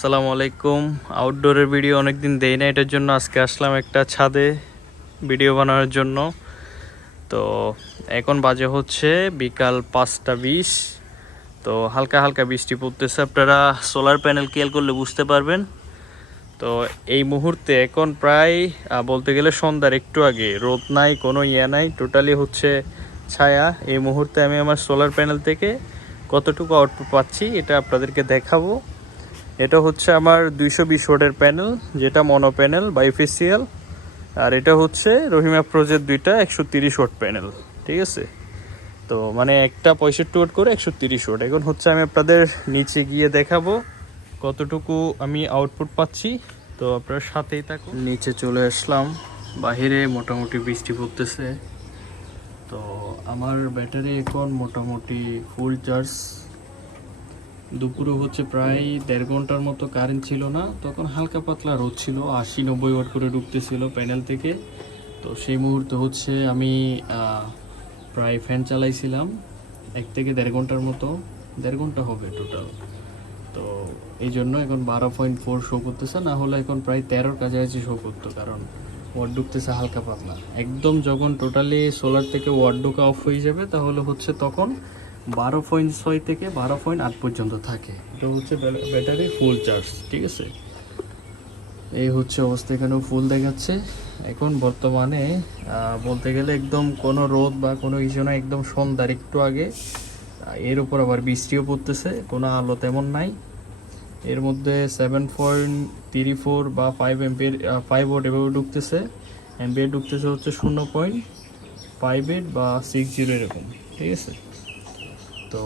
আসসালামু আলাইকুম। আউটডোরের ভিডিও অনেকদিন দেই না, এটার জন্য আজকে আসলাম একটা ছাদে ভিডিও বানানোর জন্য। তো এখন বাজে হচ্ছে বিকাল 5:20। তো হালকা হালকা বৃষ্টি পড়তেছে, আপনারা সোলার প্যানেল খেয়াল করলে বুঝতে পারবেন। তো এই মুহূর্তে এখন প্রায় বলতে গেলে সন্ধ্যার একটু আগে, রোদ নাই, কোনো নাই, টোটালি হচ্ছে ছায়া। এই মুহূর্তে আমি আমার সোলার প্যানেল থেকে কতটুকু আউটপুট পাচ্ছি এটা আপনাদেরকে দেখাবো। এটা হচ্ছে আমার 220 ওয়াটের প্যানেল, যেটা মনো প্যানেল বাইফেসিয়াল। আর এটা হচ্ছে রহিমা প্রোজের দুইটা 130 ওয়াট প্যানেল, ঠিক আছে। তো মানে একটা 65 ওয়াট করে 130 ওয়াট। এখন হচ্ছে আমি আপনাদের নিচে গিয়ে দেখাবো কতটুকু আমি আউটপুট পাচ্ছি। তো আপনার সাথেই থাকুন। নিচে চলে আসলাম, বাহিরে মোটামুটি বৃষ্টি পড়তেছে। তো আমার ব্যাটারি এখন মোটামুটি ফুল চার্জ। দুপুরে হচ্ছে প্রায় 1.5 ঘন্টার মতো কারেন্ট ছিল না, তখন হালকা পাতলা রোদ ছিল, 80-90 ওয়াট করে ঢুকতেছিল প্যানেল থেকে। তো সেই মুহূর্তে হচ্ছে আমি প্রায় ফ্যান চালাইছিলাম 1 থেকে 1.5 ঘন্টার মতো, 1.5 ঘন্টা হবে টোটাল। তো এই জন্য এখন 12.4 শো করতেছে, না হলে এখন প্রায় 13-র কাছাকাছি শো করতো, কারণ ওয়াট ঢুকতেছে হালকা পাতলা। একদম যখন টোটালি সোলার থেকে ওয়াট ঢোকা অফ হয়ে যাবে তাহলে হচ্ছে তখন 12.6 থেকে 12.8 পর্যন্ত থাকে। এটা হচ্ছে ব্যাটারি ফুল চার্জ, ঠিক আছে। এই হচ্ছে অবস্থা, এখানেও ফুল দেখাচ্ছে। এখন বর্তমানে বলতে গেলে একদম কোনো রোদ বা কোনো কিছু না, একদম সন্ধ্যার একটু আগে। এর উপর আবার বৃষ্টিও পড়তেছে, কোনো আলো তেমন নাই। এর মধ্যে 7.34 বা 5 এম্পিয়ার 5 ওয়াট এভাবে ঢুকতেছে। এম্পিয়ার ঢুকতেছে হচ্ছে 0.58 বা 60 এরকম, ঠিক আছে। তো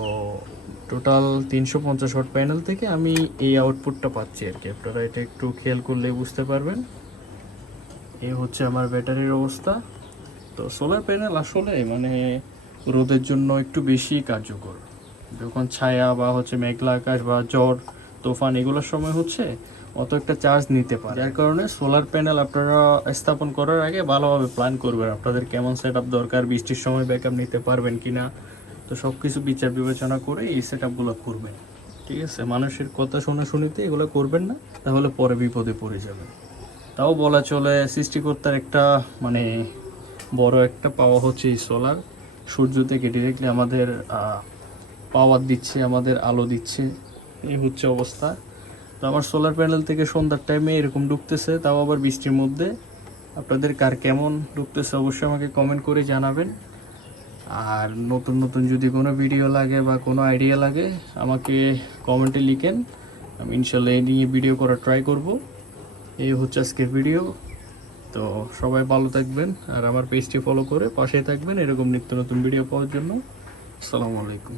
টোটাল 350 ওয়াট প্যানেল থেকে আমি এই আউটপুটটা পাচ্ছি আর কি। আপনারা এটা একটু খেয়াল করলে বুঝতে পারবেন। এই হচ্ছে আমার ব্যাটারির অবস্থা। তো সোলার প্যানেল আসলে মানে রোদের জন্য একটু বেশি কার্যকর। যখন ছায়া বা হচ্ছে মেঘলা আকাশ বা ঝড় তুফান এগুলোর সময় হচ্ছে অত একটা চার্জ নিতে পারে, যার কারণে সোলার প্যানেল আপনারা স্থাপন করার আগে ভালোভাবে প্ল্যান করবেন আপনাদের কেমন সেট আপ দরকার, বৃষ্টির সময় ব্যাকআপ নিতে পারবেন কিনা। তো সব কিছু বিচার বিবেচনা করে এই সেট আপগুলো করবেন, ঠিক আছে। মানুষের কথা শোনাশুনিতে এগুলো করবেন না, তাহলে পরে বিপদে পড়ে যাবেন। তাও বলা চলে সৃষ্টিকর্তার একটা মানে বড় একটা পাওয়া হচ্ছে এই সোলার। সূর্য থেকে ডিরেক্টলি আমাদের পাওয়ার দিচ্ছে, আমাদের আলো দিচ্ছে। এই হচ্ছে অবস্থা। তো আমার সোলার প্যানেল থেকে সন্ধ্যার টাইমে এরকম ঢুকতেছে, তাও আবার বৃষ্টির মধ্যে। আপনাদের কার কেমন ঢুকতেছে অবশ্যই আমাকে কমেন্ট করে জানাবেন। আর নতুন নতুন যদি কোনো ভিডিও লাগে বা কোনো আইডিয়া লাগে আমাকে কমেন্টে লিখেন, আমি ইনশাল্লাহ এই নিয়ে ভিডিও করার ট্রাই করব। এই হচ্ছে আজকের ভিডিও। তো সবাই ভালো থাকবেন, আর আমার পেজটি ফলো করে পাশে থাকবেন এরকম নিত্য নতুন ভিডিও পাওয়ার জন্য। আসসালামু আলাইকুম।